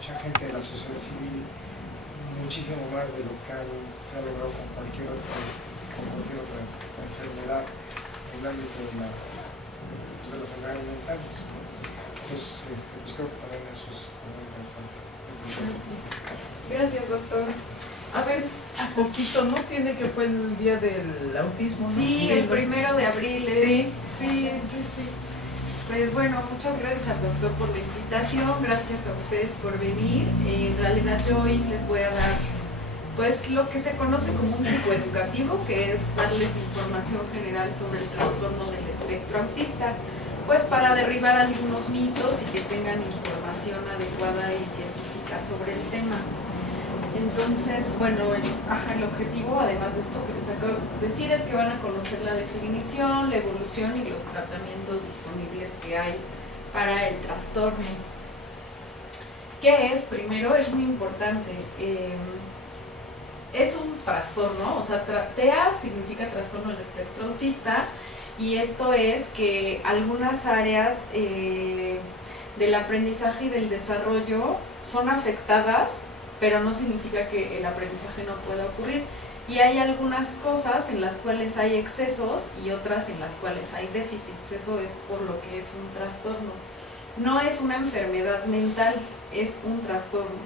mucha gente de la sociedad civil, muchísimo más de lo que se ha logrado con cualquier otra enfermedad en el ámbito de las enfermedades mentales. Entonces, pues creo que también eso es muy interesante. Gracias, doctor. Hace poquito, ¿no? Tiene que fue el día del autismo, ¿no? Sí, el 1 de abril es. Sí. Pues bueno, muchas gracias al doctor por la invitación, gracias a ustedes por venir. En realidad yo hoy les voy a dar pues lo que se conoce como un psicoeducativo, que es darles información general sobre el trastorno del espectro autista, pues para derribar algunos mitos y que tengan información adecuada y científica sobre el tema. Entonces, bueno, el objetivo, además de esto que les acabo de decir, es que van a conocer la definición, la evolución y los tratamientos disponibles que hay para el trastorno. ¿Qué es? Primero, es muy importante. Es un trastorno, o sea, TEA significa trastorno del espectro autista, y esto es que algunas áreas del aprendizaje y del desarrollo son afectadas, pero no significa que el aprendizaje no pueda ocurrir. Y hay algunas cosas en las cuales hay excesos y otras en las cuales hay déficits. Eso es por lo que es un trastorno. No es una enfermedad mental, es un trastorno.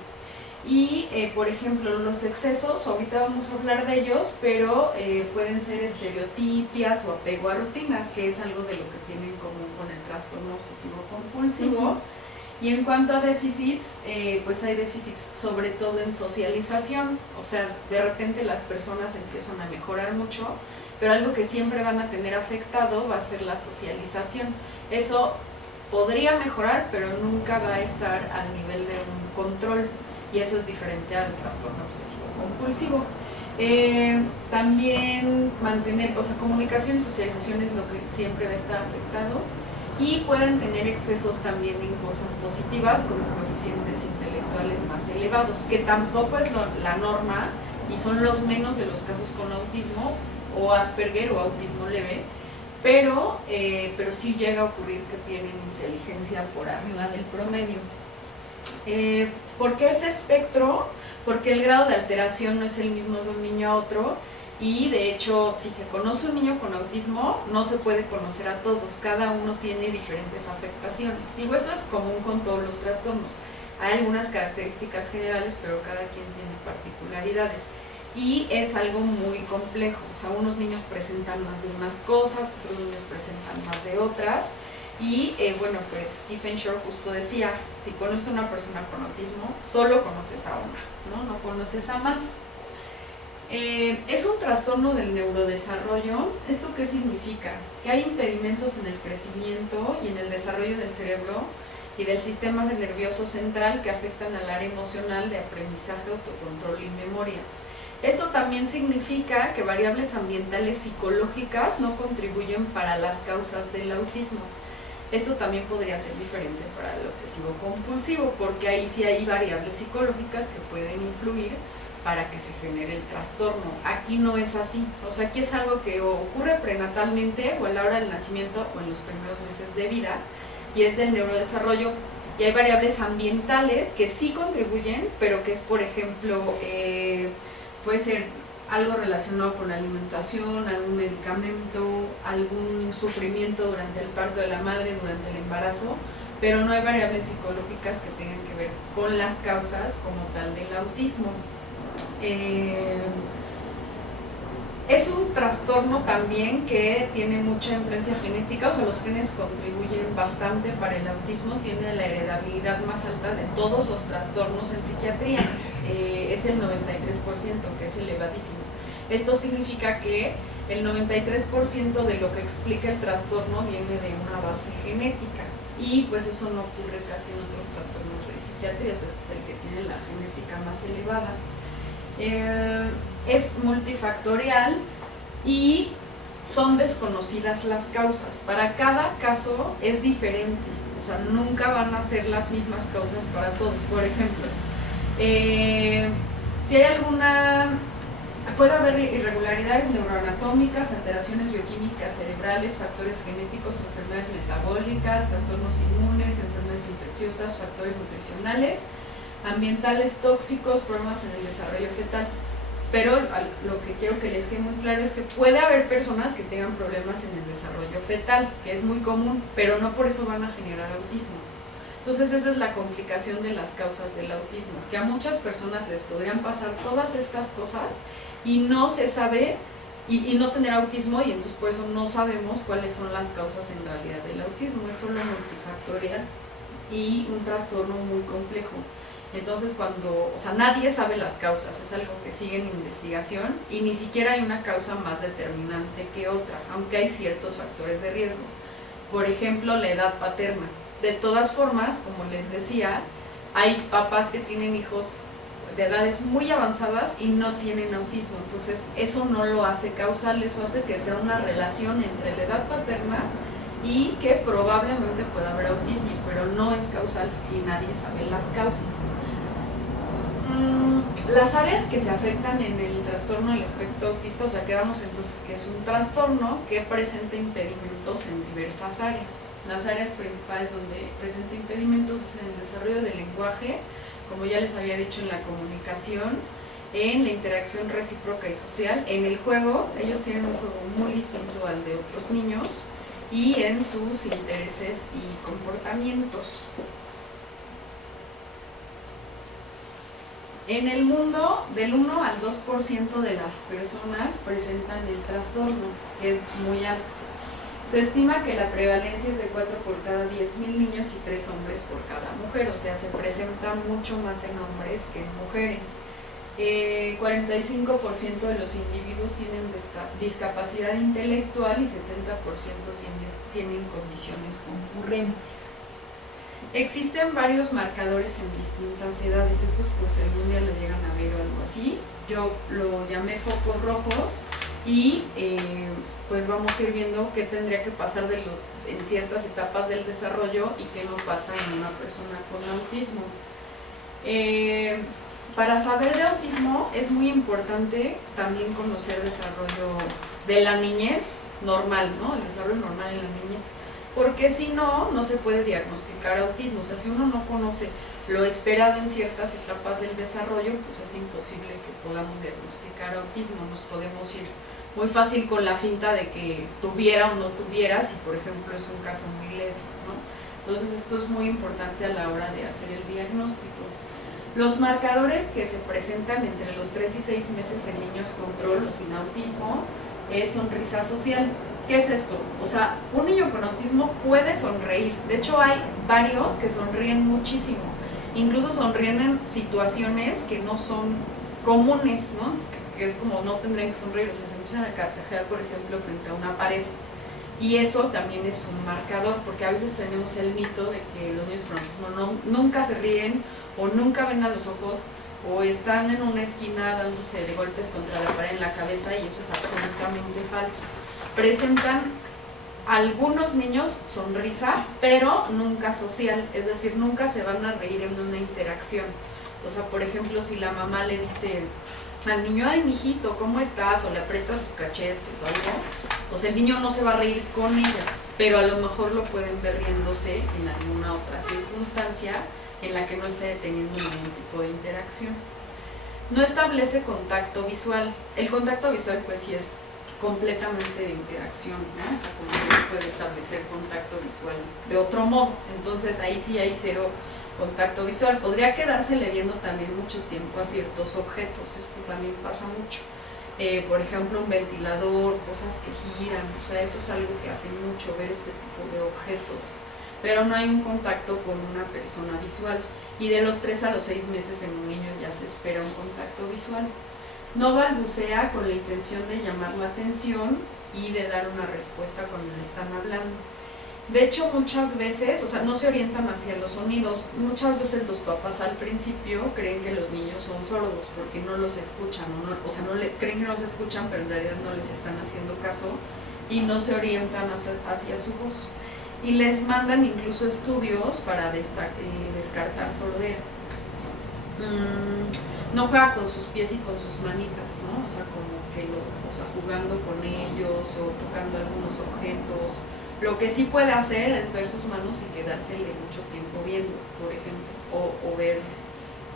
Y, por ejemplo, los excesos, ahorita vamos a hablar de ellos, pero pueden ser estereotipias o apego a rutinas, que es algo de lo que tienen en común con el trastorno obsesivo-compulsivo. Y en cuanto a déficits, pues hay déficits sobre todo en socialización, o sea, de repente las personas empiezan a mejorar mucho, pero algo que siempre van a tener afectado va a ser la socialización. Eso podría mejorar, pero nunca va a estar al nivel de un control, y eso es diferente al trastorno obsesivo-compulsivo. También mantener, o sea, comunicación y socialización es lo que siempre va a estar afectado. Y pueden tener excesos también en cosas positivas, como coeficientes intelectuales más elevados, que tampoco es la norma y son los menos de los casos con autismo o Asperger o autismo leve, pero sí llega a ocurrir que tienen inteligencia por arriba del promedio. ¿Por qué ese espectro? Porque el grado de alteración no es el mismo de un niño a otro. Y de hecho, si se conoce un niño con autismo, no se puede conocer a todos, cada uno tiene diferentes afectaciones. Digo, eso es común con todos los trastornos. Hay algunas características generales, pero cada quien tiene particularidades. Y es algo muy complejo, o sea, unos niños presentan más de unas cosas, otros niños presentan más de otras. Y bueno, pues Stephen Shore justo decía, si conoces a una persona con autismo, solo conoces a una, no conoces a más. Es un trastorno del neurodesarrollo. ¿Esto qué significa? Que hay impedimentos en el crecimiento y en el desarrollo del cerebro y del sistema nervioso central que afectan al área emocional de aprendizaje, autocontrol y memoria. Esto también significa que variables ambientales psicológicas no contribuyen para las causas del autismo. Esto también podría ser diferente para el obsesivo-compulsivo, porque ahí sí hay variables psicológicas que pueden influir para que se genere el trastorno. Aquí no es así, o sea, aquí es algo que ocurre prenatalmente o a la hora del nacimiento o en los primeros meses de vida, y es del neurodesarrollo, y hay variables ambientales que sí contribuyen, pero que es, por ejemplo, puede ser algo relacionado con la alimentación, algún medicamento, algún sufrimiento durante el parto de la madre, durante el embarazo, pero no hay variables psicológicas que tengan que ver con las causas como tal del autismo. Es un trastorno también que tiene mucha influencia genética, o sea, los genes contribuyen bastante para el autismo, tiene la heredabilidad más alta de todos los trastornos en psiquiatría, es el 93%, que es elevadísimo. Esto significa que el 93% de lo que explica el trastorno viene de una base genética, y pues eso no ocurre casi en otros trastornos de psiquiatría, o sea, este es el que tiene la genética más elevada. Es multifactorial y son desconocidas las causas. Para cada caso es diferente, o sea, nunca van a ser las mismas causas para todos. Por ejemplo, si hay puede haber irregularidades neuroanatómicas, alteraciones bioquímicas cerebrales, factores genéticos, enfermedades metabólicas, trastornos inmunes, enfermedades infecciosas, factores nutricionales. ambientales tóxicos, problemas en el desarrollo fetal. Pero lo que quiero que les quede muy claro es que puede haber personas que tengan problemas en el desarrollo fetal, que es muy común, pero no por eso van a generar autismo. Entonces esa es la complicación de las causas del autismo, que a muchas personas les podrían pasar todas estas cosas y no se sabe, y no tener autismo, y entonces por eso no sabemos cuáles son las causas en realidad del autismo. Es solo multifactorial y un trastorno muy complejo. Entonces nadie sabe las causas, es algo que sigue en investigación y ni siquiera hay una causa más determinante que otra, aunque hay ciertos factores de riesgo. Por ejemplo, la edad paterna. De todas formas, como les decía, hay papás que tienen hijos de edades muy avanzadas y no tienen autismo, entonces eso no lo hace causal, eso hace que sea una relación entre la edad paterna y que probablemente pueda haber autismo, pero no es causal y nadie sabe las causas. Las áreas que se afectan en el trastorno del espectro autista, o sea, quedamos entonces que es un trastorno que presenta impedimentos en diversas áreas. Las áreas principales donde presenta impedimentos es en el desarrollo del lenguaje, como ya les había dicho, en la comunicación, en la interacción recíproca y social, en el juego. Ellos tienen un juego muy distinto al de otros niños, y en sus intereses y comportamientos. En el mundo, del 1 al 2% de las personas presentan el trastorno, que es muy alto. Se estima que la prevalencia es de 4 por cada 10.000 niños y 3 hombres por cada mujer, o sea, se presenta mucho más en hombres que en mujeres. 45% de los individuos tienen discapacidad intelectual y 70% tienen condiciones concurrentes. Existen varios marcadores en distintas edades, estos por si algún día lo llegan a ver o algo así. Yo lo llamé focos rojos y pues vamos a ir viendo qué tendría que pasar en ciertas etapas del desarrollo y qué no pasa en una persona con autismo. Para saber de autismo es muy importante también conocer el desarrollo de la niñez normal, ¿no? El desarrollo normal en la niñez, porque si no, no se puede diagnosticar autismo. O sea, si uno no conoce lo esperado en ciertas etapas del desarrollo, pues es imposible que podamos diagnosticar autismo. Nos podemos ir muy fácil con la finta de que tuviera o no tuviera, si por ejemplo es un caso muy leve, ¿no? Entonces esto es muy importante a la hora de hacer el diagnóstico. Los marcadores que se presentan entre los 3 y 6 meses en niños control o sin autismo es sonrisa social. ¿Qué es esto? O sea, un niño con autismo puede sonreír. De hecho, hay varios que sonríen muchísimo. Incluso sonríen en situaciones que no son comunes, ¿no? Que es como no tendrían que sonreír. O sea, se empiezan a carcajear, por ejemplo, frente a una pared. Y eso también es un marcador, porque a veces tenemos el mito de que los niños con autismo nunca se ríen o nunca ven a los ojos o están en una esquina dándose de golpes contra la pared en la cabeza, y eso es absolutamente falso. Presentan algunos niños sonrisa, pero nunca social, es decir, nunca se van a reír en una interacción. O sea, por ejemplo, si la mamá le dice al niño, ay, mijito, ¿cómo estás? O le aprieta sus cachetes o algo, pues el niño no se va a reír con ella, pero a lo mejor lo pueden ver riéndose en alguna otra circunstancia en la que no esté teniendo ningún tipo de interacción. No establece contacto visual. El contacto visual, pues sí es completamente de interacción, ¿no? O sea, como que no puede establecer contacto visual de otro modo. Entonces ahí sí hay cero contacto visual. Podría quedársele viendo también mucho tiempo a ciertos objetos, esto también pasa mucho. Por ejemplo, un ventilador, cosas que giran, o sea, eso es algo que hace mucho, ver este tipo de objetos. Pero no hay un contacto con una persona visual. Y de los 3 a los 6 meses en un niño ya se espera un contacto visual. No balbucea con la intención de llamar la atención y de dar una respuesta cuando le están hablando. De hecho, muchas veces, o sea, no se orientan hacia los sonidos. Muchas veces los papás al principio creen que los niños son sordos porque no los escuchan, o sea, creen que no los escuchan, pero en realidad no les están haciendo caso y no se orientan hacia su voz. Y les mandan incluso estudios para descartar sordera. No juega con sus pies y con sus manitas, ¿no? O sea, como que jugando con ellos o tocando algunos objetos. Lo que sí puede hacer es ver sus manos y quedársele mucho tiempo viendo, por ejemplo, o ver,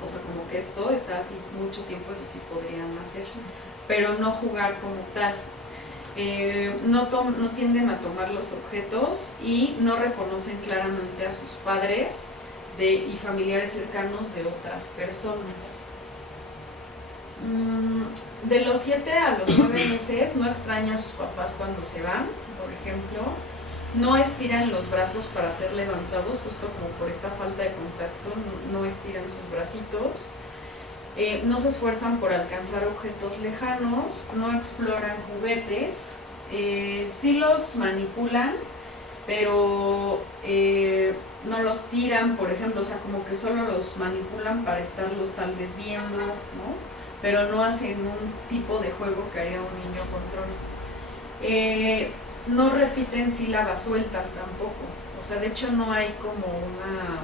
o que esto está así mucho tiempo, eso sí podrían hacer, pero no jugar como tal. No tienden a tomar los objetos y no reconocen claramente a sus padres y familiares cercanos de otras personas. De los 7 a los 9 meses no extraña a sus papás cuando se van, por ejemplo. No estiran los brazos para ser levantados, justo como por esta falta de contacto, no estiran sus bracitos. No se esfuerzan por alcanzar objetos lejanos, no exploran juguetes, sí los manipulan, pero no los tiran, por ejemplo, o sea, como que solo los manipulan para estarlos tal vez viendo, ¿no? Pero no hacen un tipo de juego que haría un niño control. No repiten sílabas sueltas tampoco, o sea, de hecho no hay como una,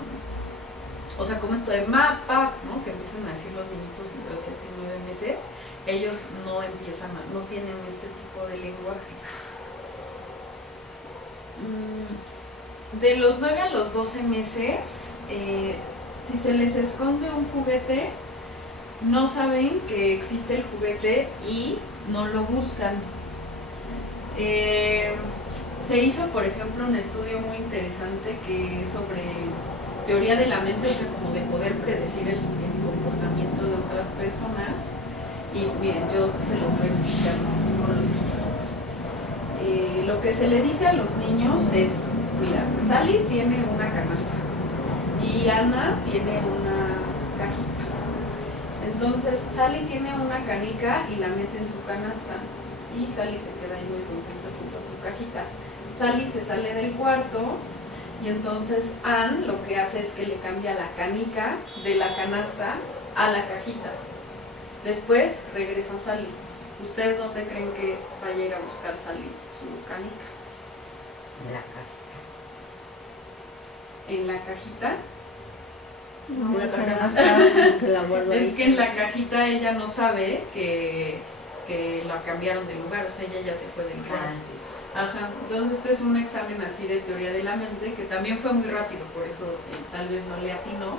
o sea, como esto de mapa, ¿no? Que empiezan a decir los niñitos entre los 7 y 9 meses, ellos no tienen este tipo de lenguaje. De los 9 a los 12 meses, si se les esconde un juguete, no saben que existe el juguete y no lo buscan. Se hizo, por ejemplo, un estudio muy interesante que es sobre teoría de la mente, o sea, como de poder predecir el comportamiento de otras personas. Y miren, yo se los voy a explicar con los niños. Lo que se le dice a los niños es, mira, Sally tiene una canasta y Ana tiene una cajita. Entonces Sally tiene una canica y la mete en su canasta y Sally se queda ahí muy contenta junto a su cajita. Sally se sale del cuarto y entonces Ann lo que hace es que le cambia la canica de la canasta a la cajita. Después regresa Sally. ¿Ustedes dónde creen que vaya a ir a buscar Sally su canica? En la cajita. ¿En la cajita? No, la canasta que la guardo ahí. Es que en la cajita ella no sabe que la cambiaron de lugar, o sea, ella ya se fue del cuarto. Sí. Ajá, entonces este es un examen así de teoría de la mente que también fue muy rápido, por eso tal vez no le atinó,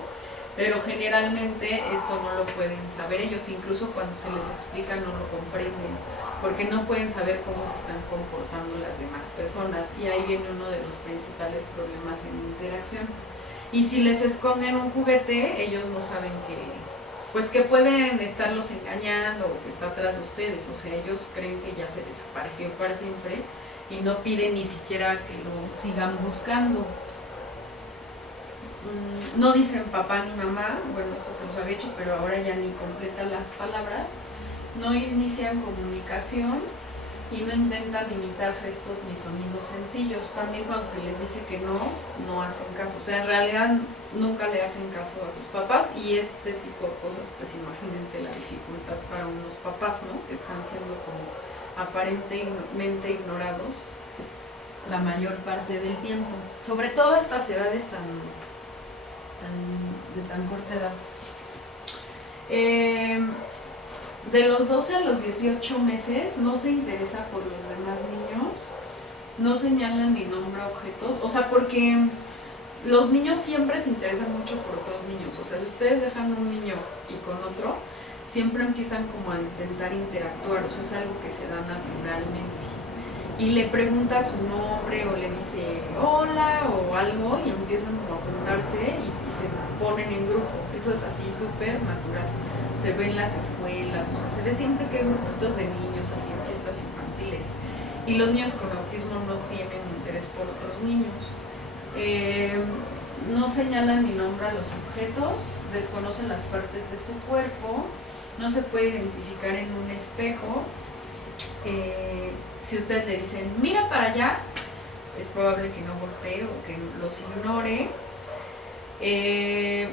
pero generalmente esto no lo pueden saber ellos, incluso cuando se les explica no lo comprenden, porque no pueden saber cómo se están comportando las demás personas y ahí viene uno de los principales problemas en interacción. Y si les esconden un juguete, ellos no saben que pueden estarlos engañando o que está atrás de ustedes, o sea, ellos creen que ya se desapareció para siempre y no piden ni siquiera que lo sigan buscando. No dicen papá ni mamá, bueno, eso se los había hecho, pero ahora ya ni completan las palabras. No inician comunicación y no intentan imitar gestos ni sonidos sencillos. También cuando se les dice que no hacen caso. O sea, en realidad nunca le hacen caso a sus papás y este tipo de cosas, pues imagínense la dificultad para unos papás, ¿no? Que están siendo como aparentemente ignorados la mayor parte del tiempo. Sobre todo a estas edades de tan corta edad. De los 12 a los 18 meses no se interesa por los demás niños, no señalan ni nombra objetos, o sea, porque los niños siempre se interesan mucho por otros niños, o sea, si ustedes dejan un niño y con otro, siempre empiezan como a intentar interactuar, o sea, es algo que se da naturalmente. Y le pregunta su nombre o le dice hola o algo y empiezan como a juntarse y se ponen en grupo. Eso es así súper natural. Se ve en las escuelas, o sea, se ve siempre que hay grupitos de niños así en fiestas infantiles. Y los niños con autismo no tienen interés por otros niños. No señalan ni nombran los objetos, desconocen las partes de su cuerpo, no se puede identificar en un espejo. Si ustedes le dicen mira para allá, es probable que no voltee o que los ignore.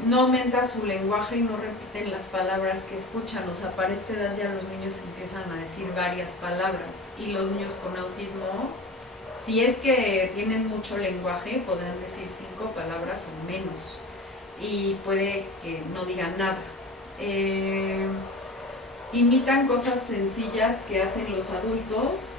No aumenta su lenguaje y no repiten las palabras que escuchan, o sea, para esta edad ya los niños empiezan a decir varias palabras y los niños con autismo, si es que tienen mucho lenguaje, podrán decir 5 palabras o menos y puede que no digan nada. Imitan cosas sencillas que hacen los adultos.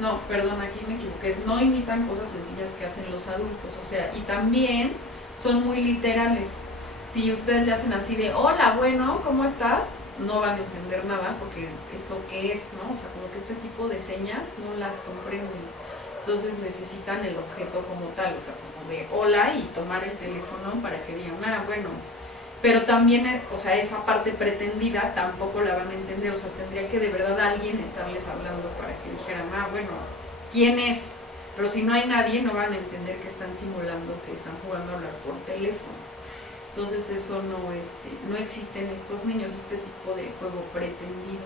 No, perdón, aquí me equivoqué. No imitan cosas sencillas que hacen los adultos. O sea, y también son muy literales. Si ustedes le hacen así de, hola, bueno, ¿cómo estás? No van a entender nada porque esto qué es, ¿no? O sea, como que este tipo de señas no las comprenden. Entonces necesitan el objeto como tal, o sea, como de hola y tomar el teléfono para que digan, bueno. Pero también, o sea, esa parte pretendida tampoco la van a entender, o sea, tendría que de verdad alguien estarles hablando para que dijeran, bueno, ¿quién es? Pero si no hay nadie, no van a entender que están simulando, que están jugando a hablar por teléfono. Entonces eso no existe en estos niños, este tipo de juego pretendido.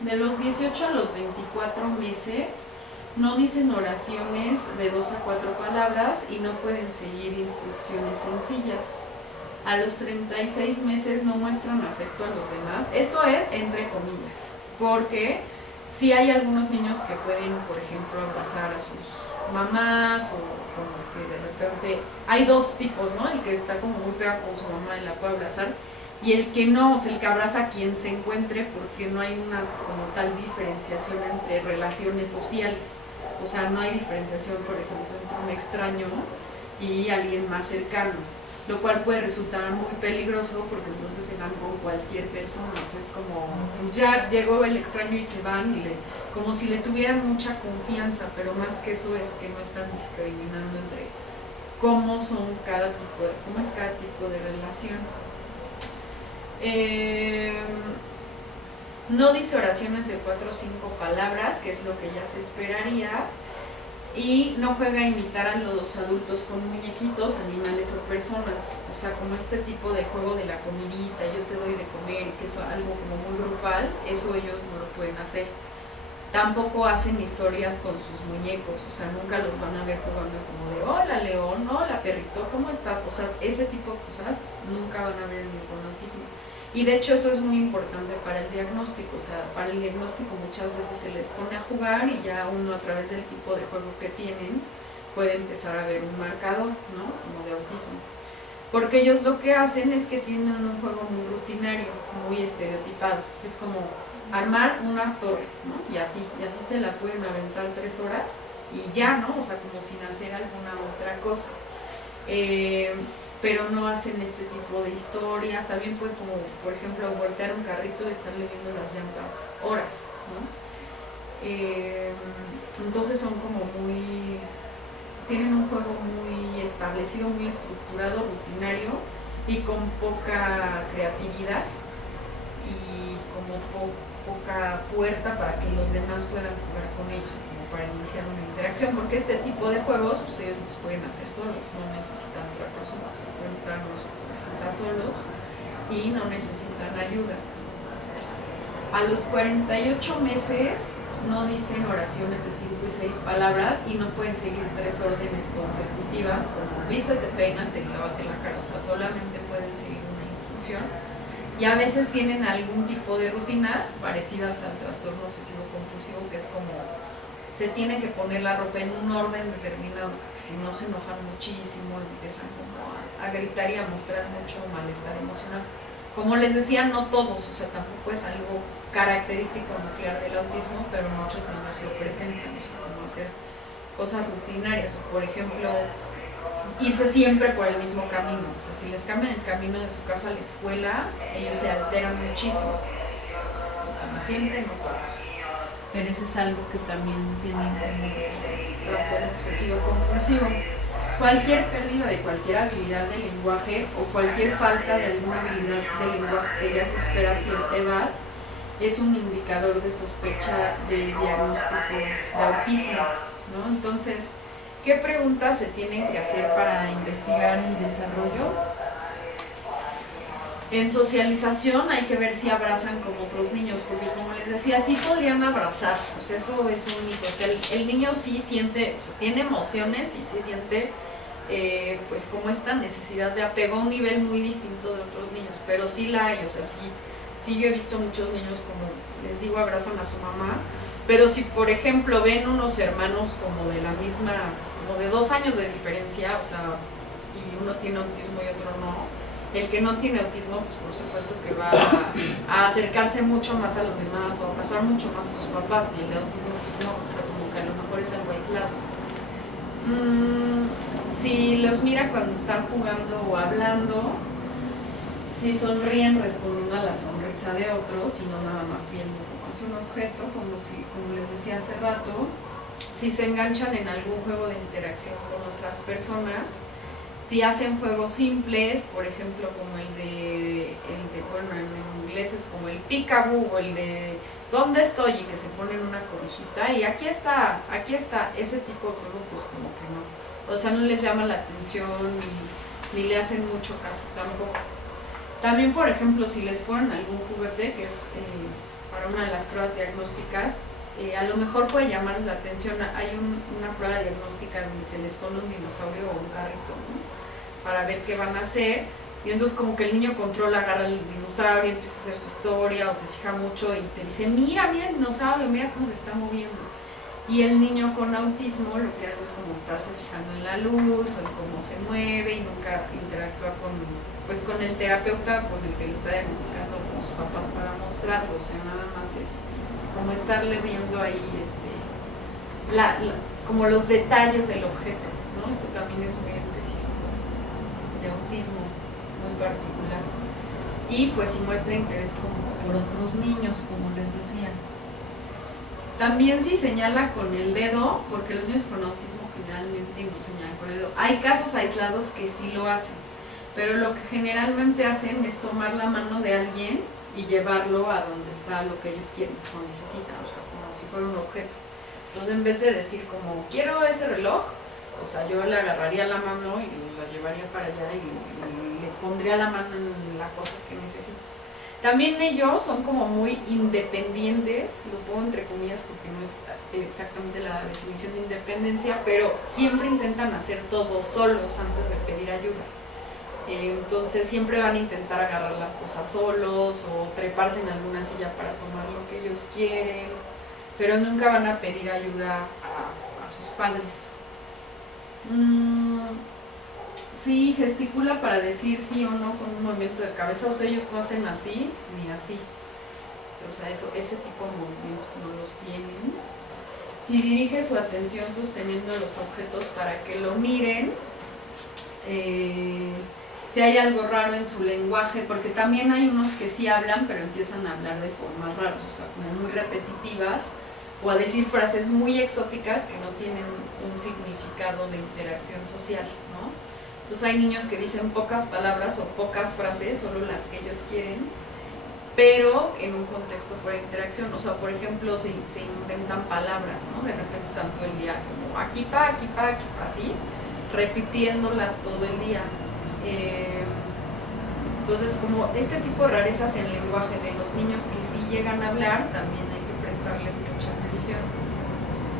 De los 18 a los 24 meses no dicen oraciones de 2 a 4 palabras y no pueden seguir instrucciones sencillas. A los 36 meses no muestran afecto a los demás. Esto es entre comillas, porque sí hay algunos niños que pueden, por ejemplo, abrazar a sus mamás o como que de repente hay dos tipos, ¿no? El que está como muy pegado con su mamá y la puede abrazar, y el que no, o sea, el que abraza a quien se encuentre, porque no hay una como tal diferenciación entre relaciones sociales. O sea, no hay diferenciación, por ejemplo, entre un extraño y alguien más cercano, lo cual puede resultar muy peligroso porque entonces se van con cualquier persona. O sea, es como, pues ya llegó el extraño y se van, como si le tuvieran mucha confianza, pero más que eso es que no están discriminando entre cómo es cada tipo de relación. No dice oraciones de 4 o 5 palabras, que es lo que ya se esperaría, y no juega a imitar a los adultos con muñequitos, animales o personas. O sea, como este tipo de juego de la comidita, yo te doy de comer, que es algo como muy grupal, eso ellos no lo pueden hacer. Tampoco hacen historias con sus muñecos, o sea, nunca los van a ver jugando como de hola león, hola perrito, ¿cómo estás? O sea, ese tipo de cosas nunca van a ver en el con autismo. Y de hecho eso es muy importante para el diagnóstico, o sea, para el diagnóstico muchas veces se les pone a jugar y ya uno a través del tipo de juego que tienen puede empezar a ver un marcador, ¿no? Como de autismo. Porque ellos lo que hacen es que tienen un juego muy rutinario, muy estereotipado, es como armar una torre, ¿no? Y así se la pueden aventar 3 horas y ya, ¿no? O sea, como sin hacer alguna otra cosa. Pero no hacen este tipo de historias. También pueden, como por ejemplo, voltear un carrito y estarle viendo las llantas horas, ¿no? Entonces son como tienen un juego muy establecido, muy estructurado, rutinario y con poca creatividad y como poca puerta para que los demás puedan jugar con ellos, como para iniciar una interacción, porque este tipo de juegos pues ellos los pueden hacer solos, no necesitan otra persona, se pueden estar solos y no necesitan ayuda. A los 48 meses no dicen oraciones de 5 y 6 palabras y no pueden seguir 3 órdenes consecutivas como vístete, peínate, lávate la cara, o sea, solamente pueden seguir una instrucción. Y a veces tienen algún tipo de rutinas parecidas al trastorno obsesivo compulsivo, que es como se tiene que poner la ropa en un orden determinado, porque si no se enojan muchísimo y empiezan como a gritar y a mostrar mucho malestar emocional. Como les decía, no todos, o sea, tampoco es algo característico nuclear del autismo, pero muchos niños lo presentan, o sea, como hacer cosas rutinarias, o por ejemplo, irse siempre por el mismo camino. O sea, si les cambian el camino de su casa a la escuela, ellos se alteran muchísimo. Como siempre, no todos. Pero ese es algo que también tienen como trastorno obsesivo compulsivo. Cualquier pérdida de cualquier habilidad de lenguaje o cualquier falta de alguna habilidad de lenguaje que ya se espera a cierta edad es un indicador de sospecha de diagnóstico de autismo, ¿no? Entonces, ¿qué preguntas se tienen que hacer para investigar el desarrollo? En socialización hay que ver si abrazan como otros niños, porque como les decía, sí podrían abrazar, pues eso es único. O sea, el niño sí siente, o sea, tiene emociones y sí siente pues como esta necesidad de apego a un nivel muy distinto de otros niños, pero sí la hay, o sea, sí yo he visto muchos niños, como les digo, abrazan a su mamá, pero si por ejemplo ven unos hermanos como de la misma, como de 2 años de diferencia, o sea, y uno tiene autismo y otro no, el que no tiene autismo, pues por supuesto que va a acercarse mucho más a los demás o a abrazar mucho más a sus papás, y el de autismo pues no, o sea, como que a lo mejor es algo aislado. Si los mira cuando están jugando o hablando, si sonríen respondiendo a la sonrisa de otros y no nada más viendo como hacia un objeto, como les decía hace rato, si se enganchan en algún juego de interacción con otras personas, si hacen juegos simples, por ejemplo como el de bueno, en inglés es como el peekaboo o el de ¿dónde estoy? Y que se ponen una cobijita y aquí está, ese tipo de juego pues como que no, o sea no les llama la atención ni le hacen mucho caso tampoco. También por ejemplo si les ponen algún juguete que es para una de las pruebas diagnósticas, a lo mejor puede llamarles la atención, hay una prueba diagnóstica donde se les pone un dinosaurio o un carrito, ¿no? Para ver qué van a hacer, y entonces como que el niño controla, agarra el dinosaurio, empieza a hacer su historia o se fija mucho y te dice, mira el dinosaurio, mira cómo se está moviendo. Y el niño con autismo lo que hace es como estarse fijando en la luz o en cómo se mueve y nunca interactúa con el terapeuta con el que lo está diagnosticando con sus papás para mostrarlo, o sea, nada más es como estarle viendo ahí como los detalles del objeto, ¿no? Esto también es muy específico de autismo, muy particular. Y pues si muestra interés como por otros niños, como les decía. También si señala con el dedo, porque los niños con autismo generalmente no señalan con el dedo. Hay casos aislados que sí lo hacen, pero lo que generalmente hacen es tomar la mano de alguien y llevarlo a donde está lo que ellos quieren o necesitan, o sea, como si fuera un objeto. Entonces en vez de decir como, quiero ese reloj, o sea, yo le agarraría la mano y la llevaría para allá y le pondría la mano en la cosa que necesito. También ellos son como muy independientes, lo pongo entre comillas porque no es exactamente la definición de independencia, pero siempre intentan hacer todo solos antes de pedir ayuda. Entonces siempre van a intentar agarrar las cosas solos o treparse en alguna silla para tomar lo que ellos quieren, pero nunca van a pedir ayuda a sus padres. Sí, gesticula para decir sí o no con un movimiento de cabeza, o sea, ellos no hacen así ni así, o sea, ese tipo de movimientos no los tienen. Si dirige su atención sosteniendo los objetos para que lo miren, si hay algo raro en su lenguaje, porque también hay unos que sí hablan, pero empiezan a hablar de formas raras, o sea, como muy repetitivas, o a decir frases muy exóticas que no tienen un significado de interacción social, ¿no? Entonces hay niños que dicen pocas palabras o pocas frases, solo las que ellos quieren, pero en un contexto fuera de interacción, o sea, por ejemplo, se inventan palabras, ¿no? De repente están todo el día como aquí pa, así, repitiéndolas todo el día. Entonces, como este tipo de rarezas en lenguaje de los niños que sí llegan a hablar, también hay que prestarles mucha atención.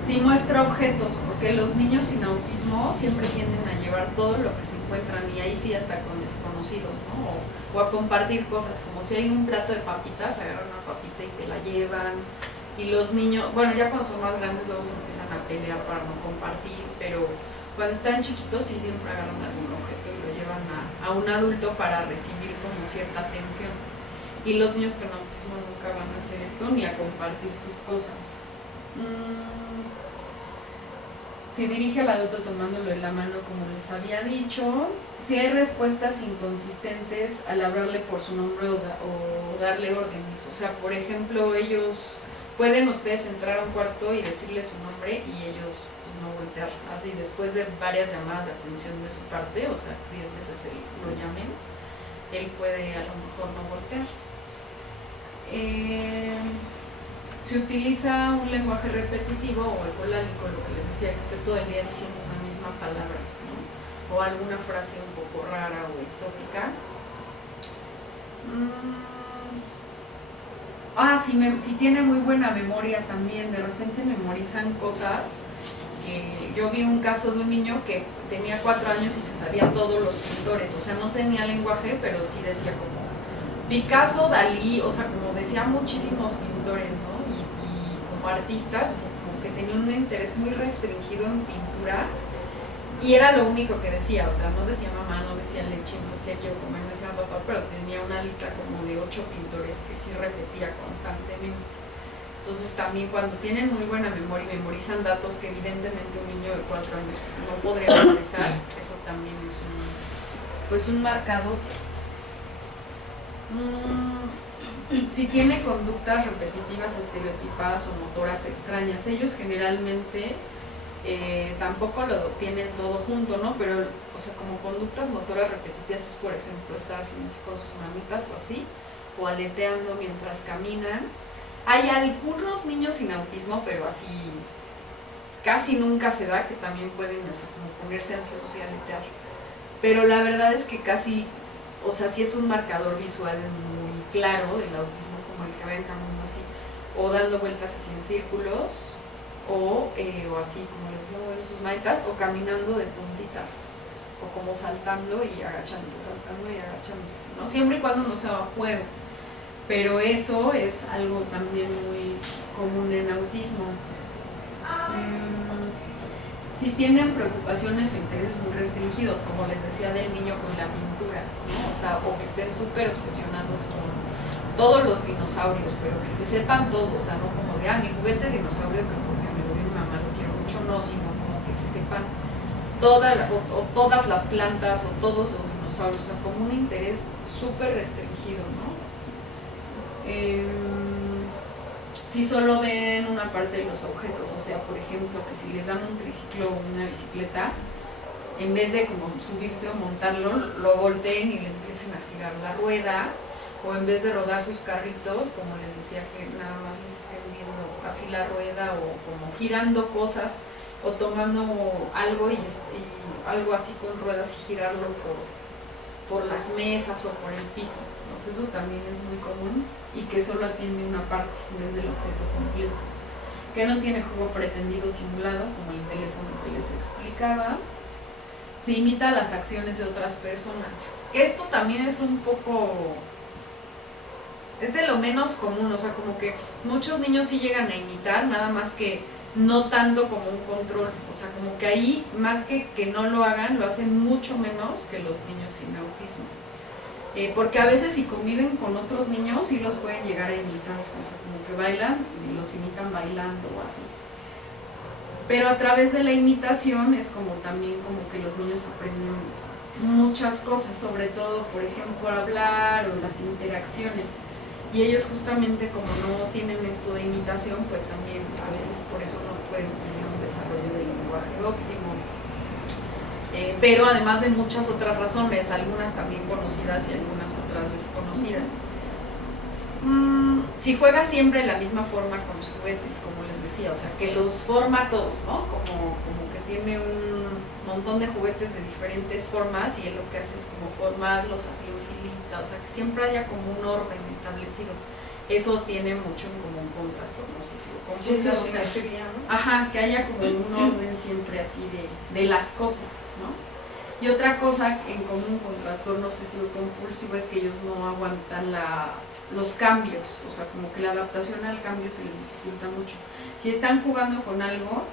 Si muestra objetos, porque los niños sin autismo siempre tienden a llevar todo lo que se encuentran, y ahí sí hasta con desconocidos, ¿no? O a compartir cosas, como si hay un plato de papitas, agarran una papita y te la llevan. Y los niños, bueno, ya cuando son más grandes luego se empiezan a pelear para no compartir, pero cuando están chiquitos sí siempre agarran algún objeto y lo llevan a un adulto para recibir como cierta atención. Y los niños con autismo nunca van a hacer esto ni a compartir sus cosas. Si dirige al adulto tomándolo de la mano, como les había dicho. Si hay respuestas inconsistentes al hablarle por su nombre o darle órdenes. O sea, por ejemplo, pueden ustedes entrar a un cuarto y decirle su nombre y ellos pues, no voltear. Así después de varias llamadas de atención de su parte, o sea, 10 veces lo llamen, él puede a lo mejor no voltear. Si utiliza un lenguaje repetitivo o ecolálico, lo que les decía, que esté todo el día diciendo una misma palabra, ¿no? O alguna frase un poco rara o exótica. Si tiene muy buena memoria también, de repente memorizan cosas. Yo vi un caso de un niño que tenía 4 años y se sabía todos los pintores, o sea, no tenía lenguaje, pero sí decía como Picasso, Dalí, o sea, como decía muchísimos pintores, ¿no? Y como artistas, o sea, como que tenía un interés muy restringido en pintura, y era lo único que decía, o sea, no decía mamá, no decía leche, no decía quiero comer, no decía papá, pero tenía una lista como de 8 pintores que sí repetía constantemente. Entonces también cuando tienen muy buena memoria y memorizan datos que evidentemente un niño de 4 años no podría memorizar, eso también es un marcador. Si tiene conductas repetitivas, estereotipadas o motoras extrañas, ellos generalmente tampoco lo tienen todo junto, ¿no? Pero, o sea, como conductas motoras repetitivas es, por ejemplo, estar haciendo así con sus manitas o así, o aleteando mientras caminan. Hay algunos niños sin autismo, pero así casi nunca se da, que también pueden, o sea, como ponerse ansiosos y aletear. Pero la verdad es que casi, o sea, sí es un marcador visual muy claro del autismo, como el que vayan caminando así, o dando vueltas así en círculos, o así como les digo, en sus manitas, o caminando de puntitas, o como saltando y agachándose, ¿no? Siempre y cuando no sea juego. Pero eso es algo también muy común en autismo. Si tienen preocupaciones o intereses muy restringidos, como les decía del niño con la pintura, ¿no? O sea, o que estén súper obsesionados con todos los dinosaurios, pero que se sepan todo, o sea, no como de, mi juguete de dinosaurio que porque me lo dio mi mamá lo quiero mucho, no, sino como que se sepan todas las plantas o todos los dinosaurios, o sea, como un interés súper restringido, ¿no? Si solo ven una parte de los objetos, o sea, por ejemplo, que si les dan un triciclo o una bicicleta, en vez de como subirse o montarlo, lo volteen y le empiecen a girar la rueda, o en vez de rodar sus carritos, como les decía, que nada más les estén viendo así la rueda o como girando cosas, o tomando algo y algo así con ruedas y girarlo por las mesas o por el piso. Entonces eso también es muy común y que solo atiende una parte desde el objeto completo, que no tiene juego pretendido simulado como el teléfono que les explicaba. Se imita las acciones de otras personas. Esto también es un poco, es de lo menos común, o sea, como que muchos niños sí llegan a imitar, nada más que no tanto como un control, o sea, como que ahí más que no lo hagan, lo hacen mucho menos que los niños sin autismo. Porque a veces si conviven con otros niños sí los pueden llegar a imitar, o sea, como que bailan y los imitan bailando o así. Pero a través de la imitación es como también como que los niños aprenden muchas cosas, sobre todo, por ejemplo, hablar o las interacciones. Y ellos justamente como no tienen esto de imitación, pues también a veces por eso no pueden tener un desarrollo del lenguaje óptimo. Pero además de muchas otras razones, algunas también conocidas y algunas otras desconocidas. Si juega siempre de la misma forma con los juguetes, como les decía, o sea, que los forma todos, ¿no? Como que tiene un montón de juguetes de diferentes formas y él lo que hace es como formarlos así en filita, o sea, que siempre haya como un orden establecido. Eso tiene mucho en común con trastorno obsesivo-compulsivo. Sí, simetría, ¿no? Ajá, que haya como un orden siempre así de las cosas, ¿no? Y otra cosa en común con trastorno obsesivo-compulsivo es que ellos no aguantan los cambios, o sea, como que la adaptación al cambio se les dificulta mucho. Si están jugando con algo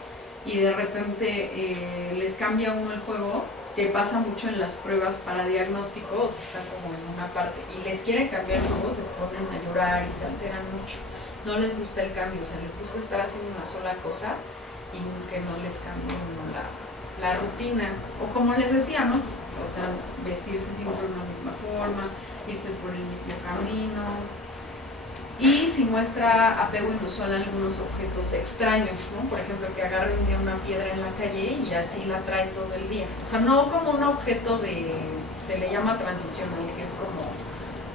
y de repente les cambia uno el juego, que pasa mucho en las pruebas para diagnóstico, o sea, están como en una parte y les quieren cambiar el juego, se ponen a llorar y se alteran mucho. No les gusta el cambio, o sea, les gusta estar haciendo una sola cosa y que no les cambie la rutina. O como les decía, ¿no? Pues, o sea, vestirse siempre de una misma forma, irse por el mismo camino. Y si muestra apego inusual a algunos objetos extraños, ¿no? Por ejemplo, que agarre un día una piedra en la calle y así la trae todo el día. O sea, no como un objeto se le llama transicional, que es como,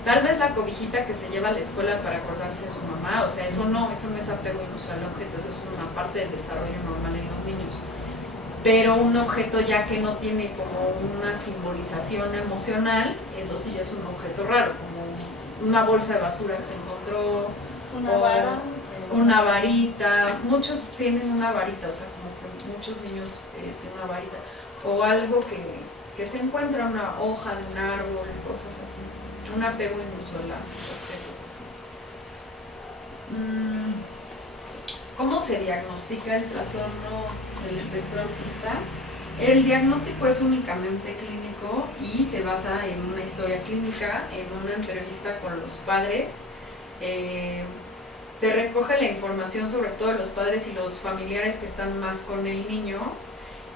tal vez la cobijita que se lleva a la escuela para acordarse de su mamá, o sea, eso no es apego inusual a objetos, eso es una parte del desarrollo normal en los niños. Pero un objeto ya que no tiene como una simbolización emocional, eso sí ya es un objeto raro, como una bolsa de basura que se encontró, una varita, muchos tienen una varita, o sea, como que muchos niños tienen una varita, o algo que se encuentra, una hoja de un árbol, cosas así, un apego inusual a objetos así. ¿Cómo se diagnostica el trastorno del espectro autista? El diagnóstico es únicamente clínico y se basa en una historia clínica, en una entrevista con los padres, se recoge la información sobre todo de los padres y los familiares que están más con el niño,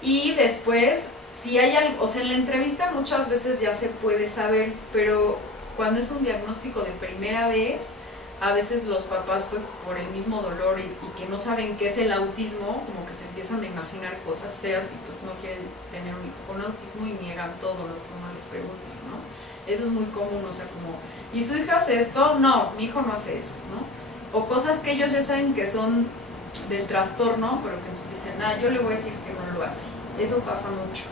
y después, si hay algo, o sea, en la entrevista muchas veces ya se puede saber, pero cuando es un diagnóstico de primera vez, a veces los papás, pues por el mismo dolor y que no saben qué es el autismo, como que se empiezan a imaginar cosas feas y pues no quieren tener un hijo con autismo y niegan todo lo que uno les pregunta, ¿no? Eso es muy común, o sea, como, ¿y su hija hace esto? No, mi hijo no hace eso, ¿no? O cosas que ellos ya saben que son del trastorno, pero que nos dicen, yo le voy a decir que no lo hace. Eso pasa mucho.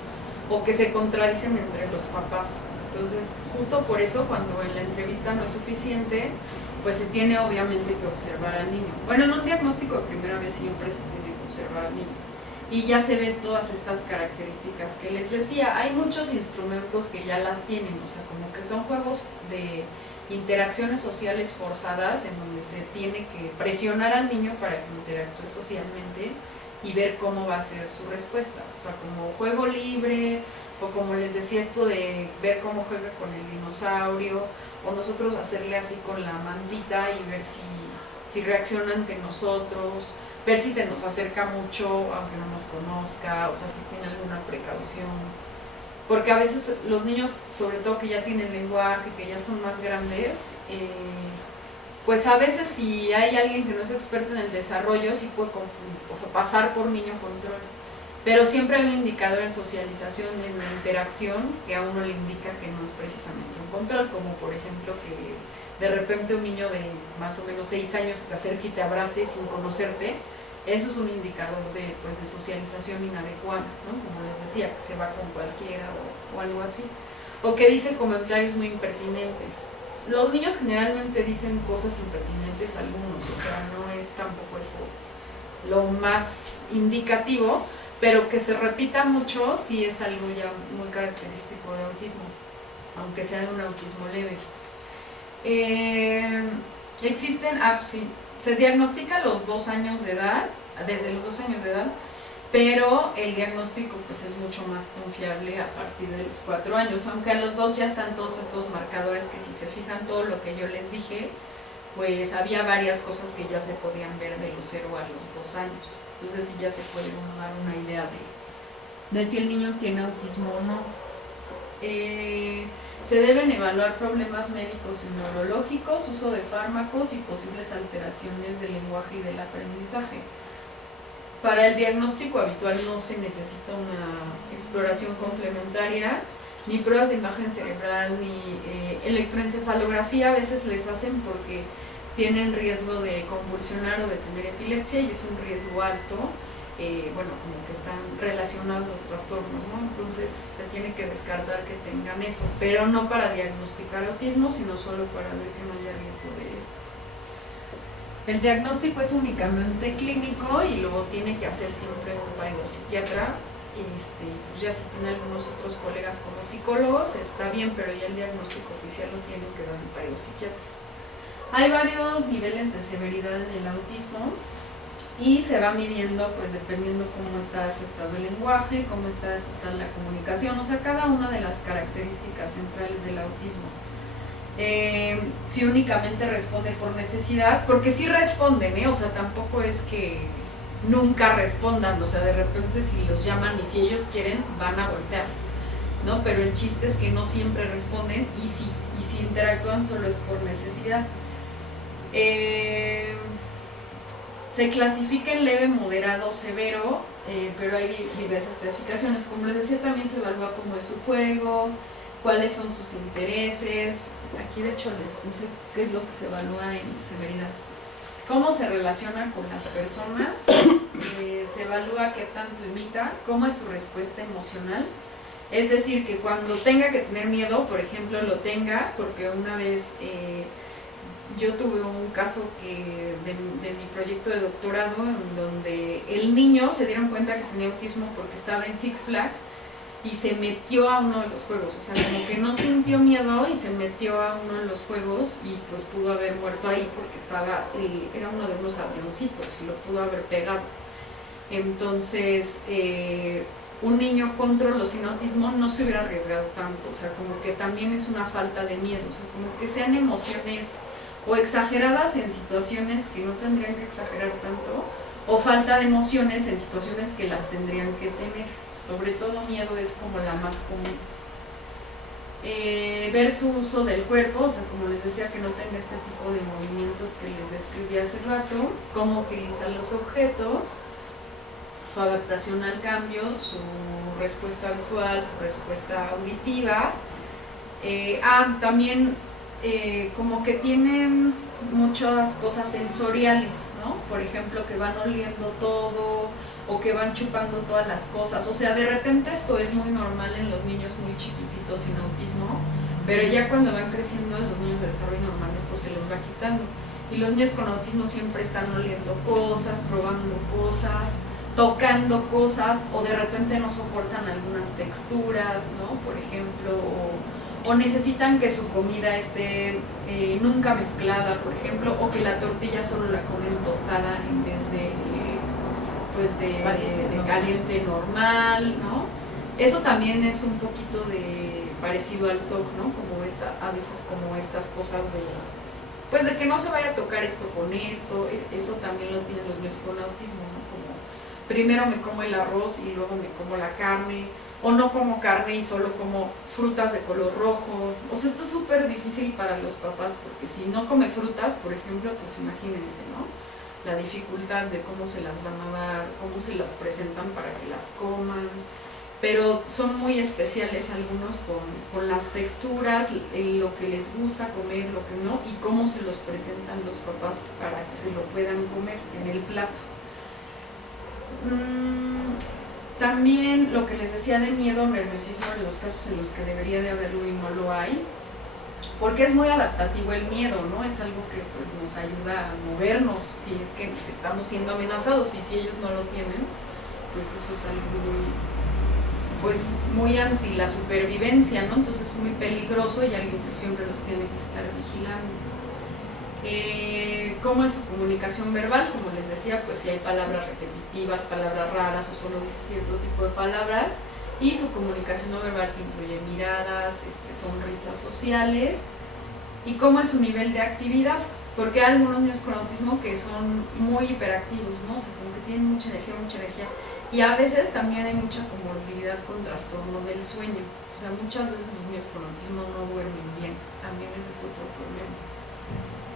O que se contradicen entre los papás. Entonces, justo por eso, cuando en la entrevista no es suficiente, pues se tiene obviamente que observar al niño. Bueno, en un diagnóstico de primera vez siempre se tiene que observar al niño. Y ya se ven todas estas características que les decía. Hay muchos instrumentos que ya las tienen, o sea, como que son juegos de interacciones sociales forzadas en donde se tiene que presionar al niño para que interactúe socialmente y ver cómo va a ser su respuesta. O sea, como juego libre, o como les decía, esto de ver cómo juega con el dinosaurio, o nosotros hacerle así con la mantita y ver si reacciona ante nosotros, ver si se nos acerca mucho aunque no nos conozca, o sea, si tiene alguna precaución. Porque a veces los niños, sobre todo que ya tienen lenguaje, que ya son más grandes, pues a veces si hay alguien que no es experto en el desarrollo, sí puede confundir, o sea, pasar por niño control. Pero siempre hay un indicador en socialización, en la interacción, que a uno le indica que no es precisamente un control, como por ejemplo que de repente un niño de más o menos 6 años se te acerque y te abrace sin conocerte. Eso es un indicador de socialización inadecuada, ¿no? Como les decía, que se va con cualquiera o algo así. O que dice comentarios muy impertinentes. Los niños generalmente dicen cosas impertinentes algunos, o sea, no es tampoco eso lo más indicativo, pero que se repita mucho sí es algo ya muy característico de autismo, aunque sea de un autismo leve. Existen apps, sí, se diagnostica a los 2 años de edad, desde los 2 años de edad, pero el diagnóstico pues es mucho más confiable a partir de los 4 años, aunque a los 2 ya están todos estos marcadores que si se fijan todo lo que yo les dije, pues había varias cosas que ya se podían ver de los 0 a los 2 años. Entonces sí ya se puede uno dar una idea de si el niño tiene autismo o no. Se deben evaluar problemas médicos y neurológicos, uso de fármacos y posibles alteraciones del lenguaje y del aprendizaje. Para el diagnóstico habitual no se necesita una exploración complementaria, ni pruebas de imagen cerebral, ni electroencefalografía a veces les hacen porque tienen riesgo de convulsionar o de tener epilepsia y es un riesgo alto, bueno, como que están relacionados los trastornos, ¿no? Entonces se tiene que descartar que tengan eso, pero no para diagnosticar autismo, sino solo para ver que no haya riesgo de esto. El diagnóstico es únicamente clínico y luego tiene que hacer siempre un neuropsiquiatra. Pues ya si tiene algunos otros colegas como psicólogos, está bien, pero ya el diagnóstico oficial lo tiene que dar un neuropsiquiatra. Hay varios niveles de severidad en el autismo y se va midiendo pues dependiendo cómo está afectado el lenguaje, cómo está afectada la comunicación, o sea, cada una de las características centrales del autismo. Si únicamente responde por necesidad, porque sí responden, o sea, tampoco es que nunca respondan, o sea, de repente si los llaman y si ellos quieren van a voltear, ¿no? Pero el chiste es que no siempre responden y si interactúan solo es por necesidad. Se clasifica en leve, moderado, severo, pero hay diversas clasificaciones. Como les decía, también se evalúa cómo es su juego, cuáles son sus intereses. Aquí de hecho les puse qué es lo que se evalúa en severidad. Cómo se relaciona con las personas, se evalúa qué tanto imita, cómo es su respuesta emocional. Es decir, que cuando tenga que tener miedo, por ejemplo, lo tenga, porque una vez yo tuve un caso de mi proyecto de doctorado en donde el niño se dieron cuenta que tenía autismo porque estaba en Six Flags y se metió a uno de los juegos, o sea, como que no sintió miedo y se metió a uno de los juegos y pues pudo haber muerto ahí porque era uno de unos avioncitos y lo pudo haber pegado. Entonces, un niño con trastorno sin autismo no se hubiera arriesgado tanto, o sea, como que también es una falta de miedo, o sea, como que sean emociones o exageradas en situaciones que no tendrían que exagerar tanto, o falta de emociones en situaciones que las tendrían que tener. Sobre todo miedo es como la más común. Ver su uso del cuerpo, o sea, como les decía, que no tenga este tipo de movimientos que les describí hace rato, cómo utilizan los objetos, su adaptación al cambio, su respuesta visual, su respuesta auditiva. También como que tienen muchas cosas sensoriales, ¿no? Por ejemplo, que van oliendo todo o que van chupando todas las cosas. O sea, de repente esto es muy normal en los niños muy chiquititos sin autismo, pero ya cuando van creciendo en los niños de desarrollo normal esto se les va quitando. Y los niños con autismo siempre están oliendo cosas, probando cosas, tocando cosas, o de repente no soportan algunas texturas, ¿no? Por ejemplo, o necesitan que su comida esté nunca mezclada, por ejemplo, o que la tortilla solo la comen tostada en vez de caliente normal, ¿no? Eso también es un poquito parecido al TOC, ¿no? Como a veces como estas cosas de que no se vaya a tocar esto con esto. Eso también lo tienen los niños con autismo, ¿no? Como primero me como el arroz y luego me como la carne, o no como carne y solo como frutas de color rojo. O sea, esto es súper difícil para los papás, porque si no come frutas, por ejemplo, pues imagínense, ¿no? La dificultad de cómo se las van a dar, cómo se las presentan para que las coman. Pero son muy especiales algunos con las texturas, lo que les gusta comer, lo que no, y cómo se los presentan los papás para que se lo puedan comer en el plato. También lo que les decía de miedo o nerviosismo en los casos en los que debería de haberlo y no lo hay, porque es muy adaptativo el miedo, ¿no? Es algo que pues nos ayuda a movernos si es que estamos siendo amenazados, y si ellos no lo tienen, pues eso es algo muy anti la supervivencia, ¿no? Entonces es muy peligroso y alguien pues siempre los tiene que estar vigilando. ¿Cómo es su comunicación verbal? Como les decía, pues si hay palabras repetitivas, palabras raras o solo dice cierto tipo de palabras, y su comunicación no verbal que incluye miradas, sonrisas sociales. ¿Y cómo es su nivel de actividad? Porque hay algunos niños con autismo que son muy hiperactivos, ¿no? O sea, como que tienen mucha energía, y a veces también hay mucha comorbilidad con trastorno del sueño. O sea, muchas veces los niños con autismo no duermen bien, también ese es otro problema.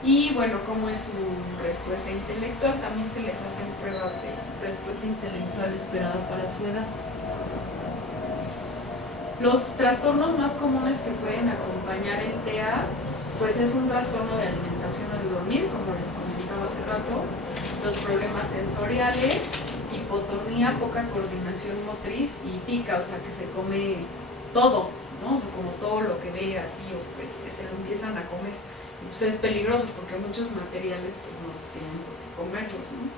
Y bueno, ¿cómo es su respuesta intelectual? También se les hacen pruebas de respuesta intelectual esperada para su edad. Los trastornos más comunes que pueden acompañar el TEA, pues es un trastorno de alimentación o de dormir, como les comentaba hace rato, los problemas sensoriales, hipotonía, poca coordinación motriz y pica, o sea que se come todo, ¿no? O sea, como todo lo que ve así, o pues que se lo empiezan a comer. Y pues es peligroso porque muchos materiales pues no tienen por qué comerlos, ¿no?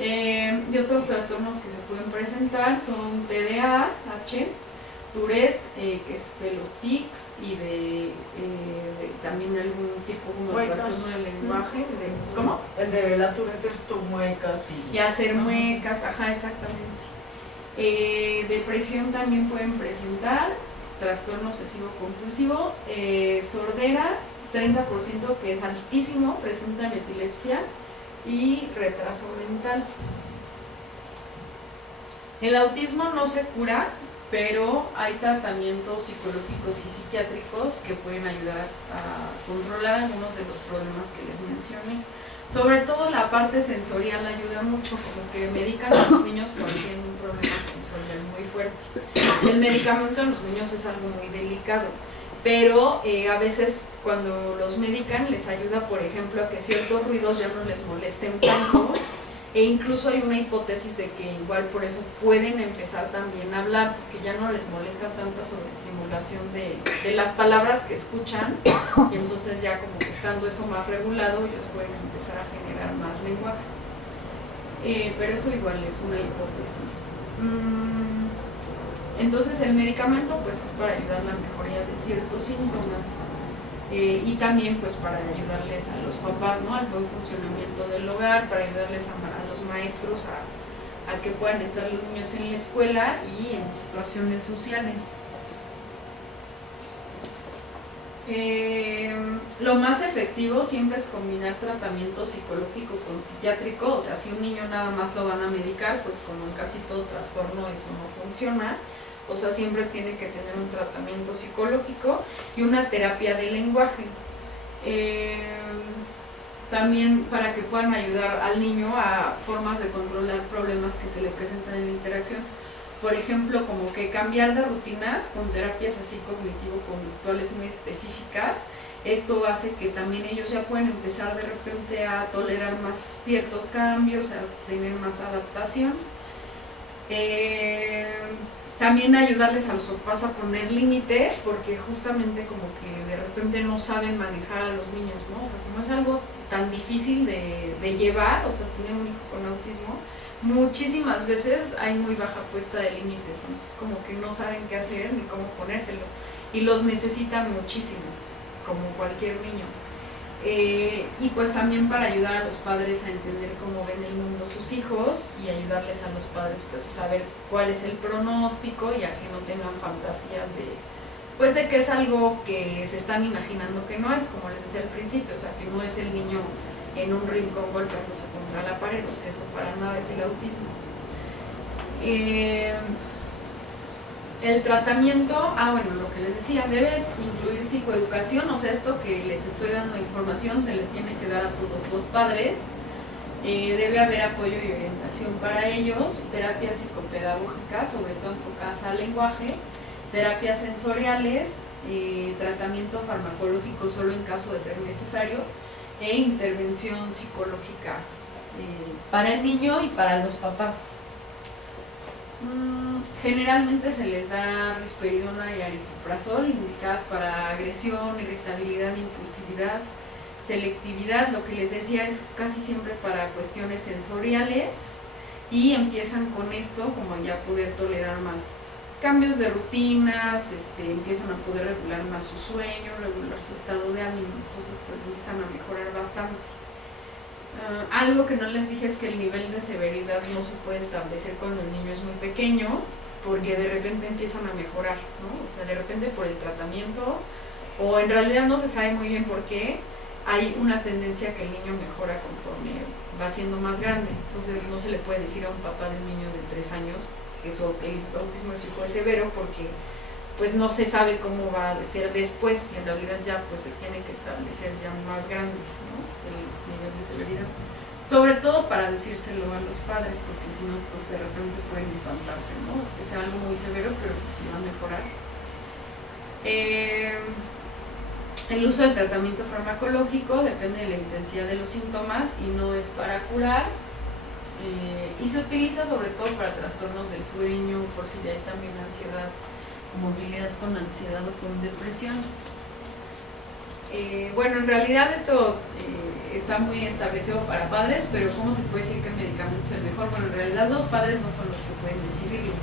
Y otros trastornos que se pueden presentar son TDAH, Tourette, que es de los tics, y de también algún tipo como de trastorno del lenguaje. ¿Cómo? El de la Tourette es tu muecas y hacer muecas, ajá, exactamente. Depresión también pueden presentar, trastorno obsesivo compulsivo, sordera, 30%, que es altísimo, presentan epilepsia y retraso mental. El autismo no se cura, pero hay tratamientos psicológicos y psiquiátricos que pueden ayudar a controlar algunos de los problemas que les mencioné. Sobre todo la parte sensorial ayuda mucho, como que medican a los niños cuando tienen un problema sensorial muy fuerte. El medicamento en los niños es algo muy delicado, pero a veces cuando los medican les ayuda, por ejemplo, a que ciertos ruidos ya no les molesten tanto, e incluso hay una hipótesis de que igual por eso pueden empezar también a hablar, porque ya no les molesta tanta sobreestimulación de las palabras que escuchan, y entonces ya como que estando eso más regulado, ellos pueden empezar a generar más lenguaje. Pero eso igual es una hipótesis. Entonces el medicamento pues es para ayudar a la mejoría de ciertos síntomas. Y también pues para ayudarles a los papás, ¿no?, al buen funcionamiento del hogar, para ayudarles a los maestros a que puedan estar los niños en la escuela y en situaciones sociales. Lo más efectivo siempre es combinar tratamiento psicológico con psiquiátrico, o sea, si un niño nada más lo van a medicar, pues como en casi todo trastorno eso no funciona, o sea, siempre tiene que tener un tratamiento psicológico y una terapia de lenguaje. También para que puedan ayudar al niño a formas de controlar problemas que se le presentan en la interacción. Por ejemplo, como que cambiar de rutinas con terapias así cognitivo-conductuales muy específicas. Esto hace que también ellos ya pueden empezar de repente a tolerar más ciertos cambios, a tener más adaptación. También ayudarles a los papás a poner límites, porque justamente como que de repente no saben manejar a los niños, ¿no? O sea, como es algo tan difícil de llevar, o sea, tener un hijo con autismo, muchísimas veces hay muy baja puesta de límites, entonces como que no saben qué hacer ni cómo ponérselos, y los necesitan muchísimo, como cualquier niño. Y pues también para ayudar a los padres a entender cómo ven el mundo sus hijos y ayudarles a los padres pues a saber cuál es el pronóstico y a que no tengan fantasías de que es algo que se están imaginando que no es, como les decía al principio, o sea, que no es el niño en un rincón golpeándose contra la pared, o sea, eso para nada es el autismo. El tratamiento, bueno, lo que les decía, debe incluir psicoeducación, o sea, esto que les estoy dando información se le tiene que dar a todos los padres. Debe haber apoyo y orientación para ellos, terapias psicopedagógicas, sobre todo enfocadas al lenguaje, terapias sensoriales, tratamiento farmacológico solo en caso de ser necesario, e intervención psicológica para el niño y para los papás. Generalmente se les da risperidona y aripiprazol, indicadas para agresión, irritabilidad, impulsividad, selectividad. Lo que les decía es casi siempre para cuestiones sensoriales, y empiezan con esto como ya poder tolerar más cambios de rutinas, empiezan a poder regular más su sueño, regular su estado de ánimo, entonces pues empiezan a mejorar bastante. Algo que no les dije es que el nivel de severidad no se puede establecer cuando el niño es muy pequeño, porque de repente empiezan a mejorar, ¿no? O sea, de repente por el tratamiento, o en realidad no se sabe muy bien por qué, hay una tendencia a que el niño mejora conforme va siendo más grande. Entonces no se le puede decir a un papá de un niño de 3 años que el autismo de su hijo es severo, porque pues no se sabe cómo va a ser después, y en realidad ya pues se tiene que establecer ya más grandes, ¿no?, el nivel de severidad, sobre todo para decírselo a los padres, porque si no pues de repente pueden espantarse, ¿no?, que sea algo muy severo, pero pues sí va a mejorar. El uso del tratamiento farmacológico depende de la intensidad de los síntomas y no es para curar, y se utiliza sobre todo para trastornos del sueño, por si hay también ansiedad, movilidad con ansiedad o con depresión. Bueno, en realidad esto está muy establecido para padres, pero ¿cómo se puede decir que el medicamento es el mejor? Bueno, en realidad los padres no son los que pueden decidirlo,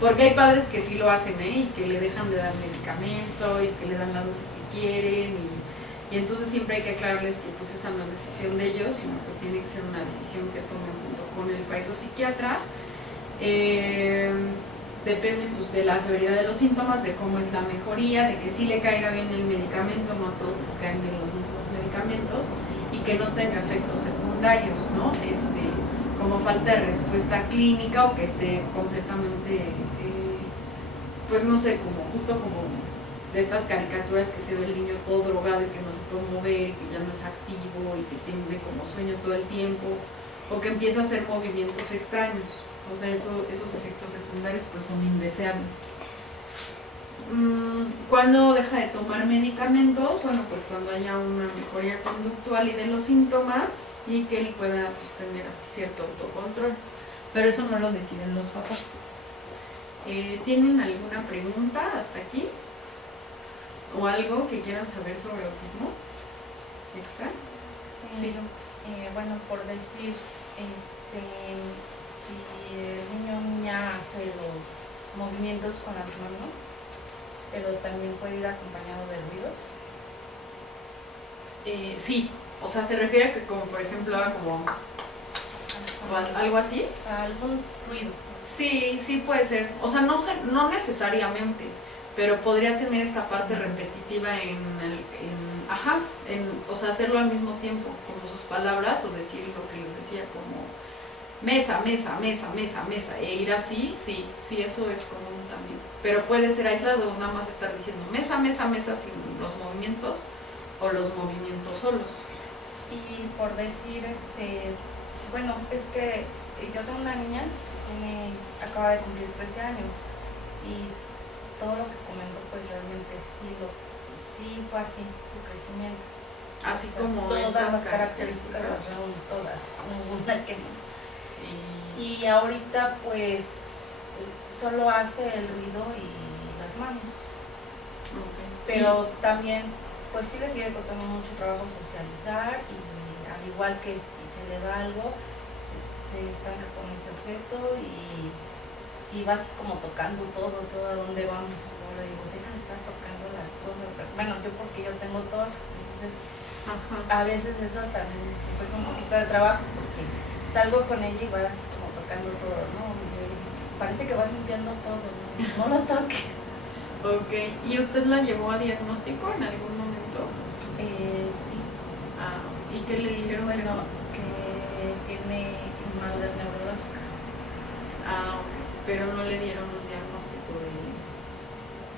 porque hay padres que sí lo hacen, y que le dejan de dar medicamento y que le dan la dosis que quieren, y entonces siempre hay que aclararles que pues esa no es decisión de ellos, sino que tiene que ser una decisión que tomen junto con el psiquiatra. Depende pues de la severidad de los síntomas, de cómo es la mejoría, de que sí le caiga bien el medicamento, no a todos les caen bien los mismos medicamentos, y que no tenga efectos secundarios, ¿no? Como falta de respuesta clínica, o que esté completamente, pues no sé, como justo como de estas caricaturas que se ve el niño todo drogado y que no se puede mover, y que ya no es activo y que tiene como sueño todo el tiempo, o que empieza a hacer movimientos extraños. O sea, esos efectos secundarios pues son indeseables. ¿Cuándo deja de tomar medicamentos? Bueno, pues cuando haya una mejoría conductual y de los síntomas, y que él pueda pues tener cierto autocontrol, pero eso no lo deciden los papás. ¿Tienen alguna pregunta hasta aquí? ¿O algo que quieran saber sobre autismo extra? Sí. Bueno, por decir, si el niño o niña hace los movimientos con las manos, pero también puede ir acompañado de ruidos. Sí, o sea, se refiere a que como por ejemplo haga como algo así. Algún ruido. Sí, sí puede ser. O sea, no necesariamente, pero podría tener esta parte repetitiva o sea, hacerlo al mismo tiempo, como sus palabras, o decir lo que les decía, como mesa, mesa, mesa, mesa, mesa, e ir así, sí, eso es común también. Pero puede ser aislado, nada más estar diciendo mesa, mesa, mesa sin los movimientos, o los movimientos solos. Y por decir, bueno, es que yo tengo una niña que acaba de cumplir 13 años y todo lo que comentó pues realmente sí fue así, su crecimiento. Así, o sea, como todas estas las características las reúnen todas, ninguna que no. Y ahorita pues solo hace el ruido y las manos. Okay. Pero también pues sí le sigue costando mucho trabajo socializar y al igual que si se le da algo, se estanca con ese objeto y vas como tocando todo a donde vamos. Yo le digo, deja de estar tocando las cosas. Pero, bueno, yo porque yo tengo TOC, entonces a veces eso también me cuesta un poquito de trabajo porque salgo con ella y va así como tocando todo, ¿no? Parece que vas limpiando todo, no lo toques. Ok, ¿y usted la llevó a diagnóstico en algún momento? Sí. ¿Y qué le dijeron? Bueno, que tiene inmadurez neurológica. Ok, pero no le dieron un diagnóstico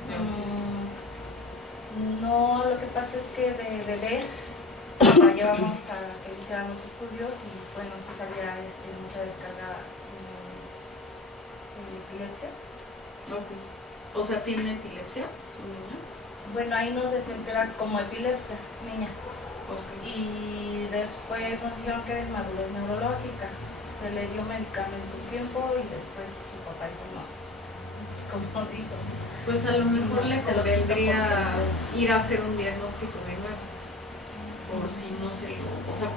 de autismo. No, lo que pasa es que de bebé la llevamos a que hicieran los estudios y bueno, sí sabía mucha descarga en epilepsia. Ok. O sea, ¿tiene epilepsia su niña? Bueno, ahí nos decían que era como epilepsia, niña. Okay. Y después nos dijeron que era inmadurez neurológica. Se le dio medicamento un tiempo y después su papá dijo no, como dijo. Pues a lo mejor le convendría ir a hacer un diagnóstico de nuevo. Por si no se lo... O sea,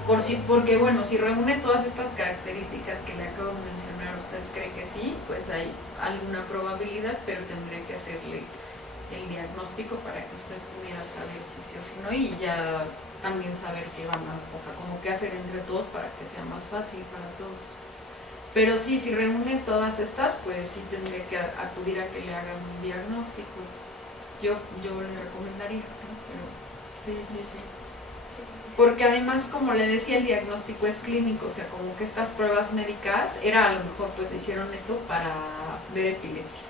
porque bueno, si reúne todas estas características que le acabo de mencionar, usted cree que sí, pues hay alguna probabilidad, pero tendría que hacerle el diagnóstico para que usted pudiera saber si sí o si no, y ya también saber qué van a, o sea, como qué hacer entre todos para que sea más fácil para todos. Pero sí, si reúne todas estas, pues sí tendría que acudir a que le hagan un diagnóstico. Yo le recomendaría, ¿no? Pero sí. Porque además, como le decía, el diagnóstico es clínico, o sea, como que estas pruebas médicas, a lo mejor pues le hicieron esto para ver epilepsia,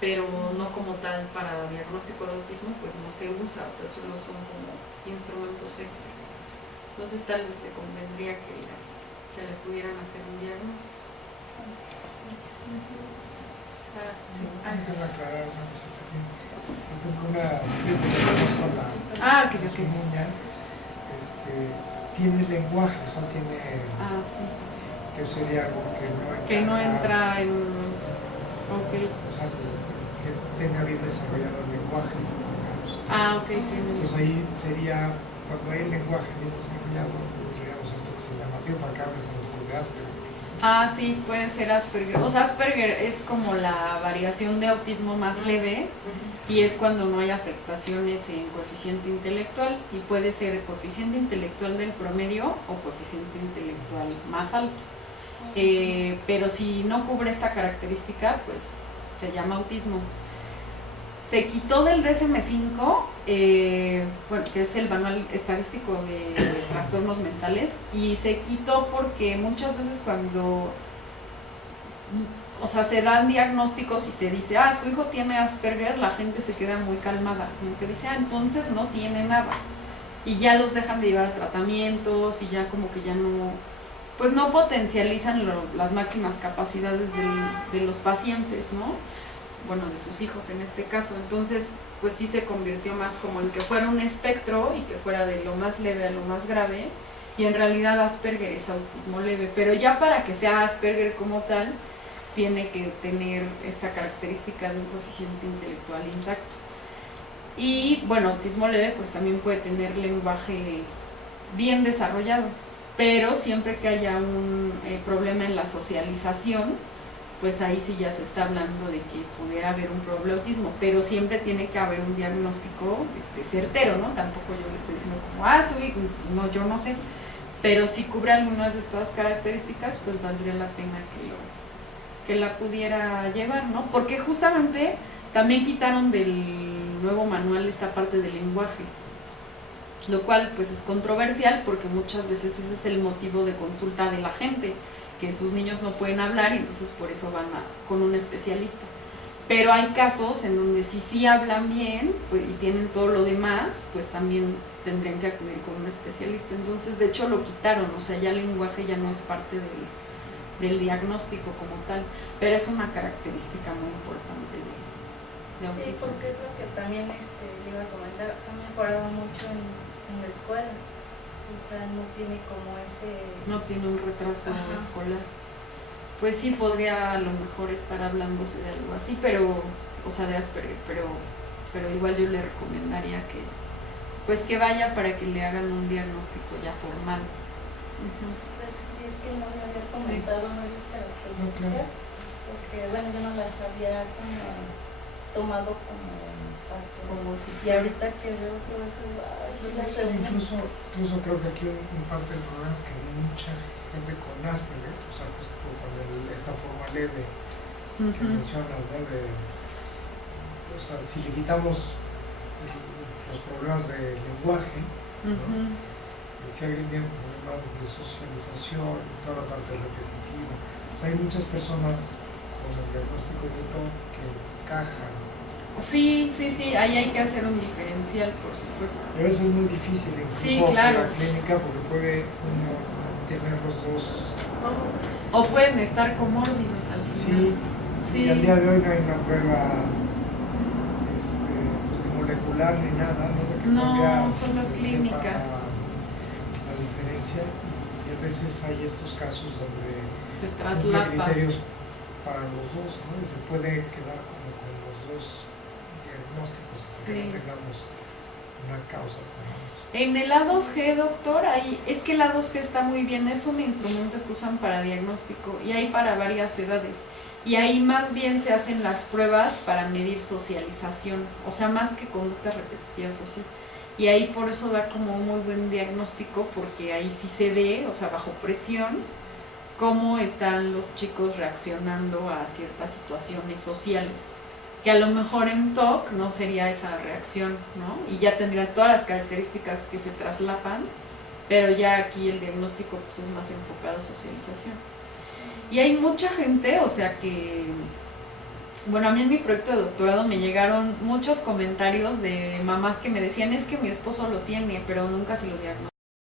pero no como tal para diagnóstico de autismo, pues no se usa, o sea, solo son como instrumentos extra. Entonces tal vez le convendría que le pudieran hacer un diagnóstico. Sí. Quiero aclarar una cosa también. Una su niña tiene lenguaje, o sea, tiene Sí. que sería algo que no entra en okay. O sea, que tenga bien desarrollado el lenguaje, digamos. Ok, Entonces ahí sería, cuando hay el lenguaje bien desarrollado, digamos esto que se llama, para acá me se de Asperger. Sí, puede ser Asperger. O sea, Asperger es como la variación de autismo más leve y es cuando no hay afectaciones en coeficiente intelectual y puede ser el coeficiente intelectual del promedio o coeficiente intelectual más alto. Pero si no cubre esta característica, pues se llama autismo. Se quitó del DSM-5, bueno, que es el manual estadístico de trastornos mentales, y se quitó porque muchas veces cuando, o sea, se dan diagnósticos y se dice, su hijo tiene Asperger, la gente se queda muy calmada, como que dice, entonces no tiene nada, y ya los dejan de llevar a tratamientos y ya como que ya no, pues no potencializan las máximas capacidades de los pacientes, ¿no? Bueno, de sus hijos en este caso. Entonces, pues sí se convirtió más como en que fuera un espectro y que fuera de lo más leve a lo más grave, y en realidad Asperger es autismo leve, pero ya para que sea Asperger como tal, tiene que tener esta característica de un coeficiente intelectual intacto. Y bueno, autismo leve pues también puede tener lenguaje bien desarrollado, pero siempre que haya un problema en la socialización, pues ahí sí ya se está hablando de que pudiera haber un problautismo, pero siempre tiene que haber un diagnóstico certero, ¿no? Tampoco yo le estoy diciendo como, no, yo no sé, pero si cubre algunas de estas características, pues valdría la pena que la pudiera llevar, ¿no? Porque justamente También quitaron del nuevo manual esta parte del lenguaje, lo cual pues es controversial porque muchas veces ese es el motivo de consulta de la gente, que sus niños no pueden hablar y entonces por eso van con un especialista. Pero hay casos en donde si sí hablan bien pues, y tienen todo lo demás, pues también tendrían que acudir con un especialista. Entonces, de hecho, lo quitaron, o sea, ya el lenguaje ya no es parte del diagnóstico como tal, pero es una característica muy importante de Sí, autismo. porque creo que también le iba a comentar, ha mejorado mucho en la escuela. O sea, no tiene como ese... No tiene un retraso Ajá. escolar. Pues sí, podría a lo mejor estar hablándose de algo así, pero, o sea, de Asperger, pero igual yo le recomendaría que, pues que vaya para que le hagan un diagnóstico ya formal. Ujú. Pues sí, es que no me había comentado varias características, porque bueno, yo no las había como tomado como parte. Como si Y ahorita que veo todo eso, ay, sí las reúnen. Incluso creo que aquí un parte del problema es que mucha gente con Asperger, o sea, justo con esta forma leve que Ujú. mencionas, ¿no? O sea, si le quitamos los problemas de lenguaje, ¿no? Ujú. Si alguien tiene problemas de socialización, toda la parte repetitiva, o sea, hay muchas personas con el diagnóstico de TOC que encajan. Sí, ahí hay que hacer un diferencial, por supuesto. Y a veces es muy difícil, incluso Sí, claro. en la clínica, porque puede uno tener los dos. O pueden estar comórbidos al final. Sí, y al día de hoy no hay una prueba pues, ni molecular ni nada, ¿no? De que No, todavía solo se clínica. sepa la diferencia, y a veces hay estos casos donde Se cumple traslapa. criterios para los dos, ¿no? Y se puede quedar como con los dos diagnósticos, que Sí. no tengamos una causa con ambos. En el A2G, doctor, ahí, es que el A2G está muy bien, es un instrumento que usan para diagnóstico y hay para varias edades. Y ahí más bien se hacen las pruebas para medir socialización, o sea, más que conductas repetitivas o sí. Y ahí por eso da como un muy buen diagnóstico, porque ahí sí se ve, o sea, bajo presión, cómo están los chicos reaccionando a ciertas situaciones sociales. Que a lo mejor en TOC no sería esa reacción, ¿no? Y ya tendrían todas las características que se traslapan, pero ya aquí el diagnóstico pues, es más enfocado a socialización. Y hay mucha gente, o sea que, bueno, a mí en mi proyecto de doctorado me llegaron muchos comentarios de mamás que me decían, es que mi esposo lo tiene, pero nunca se lo diagnosticó.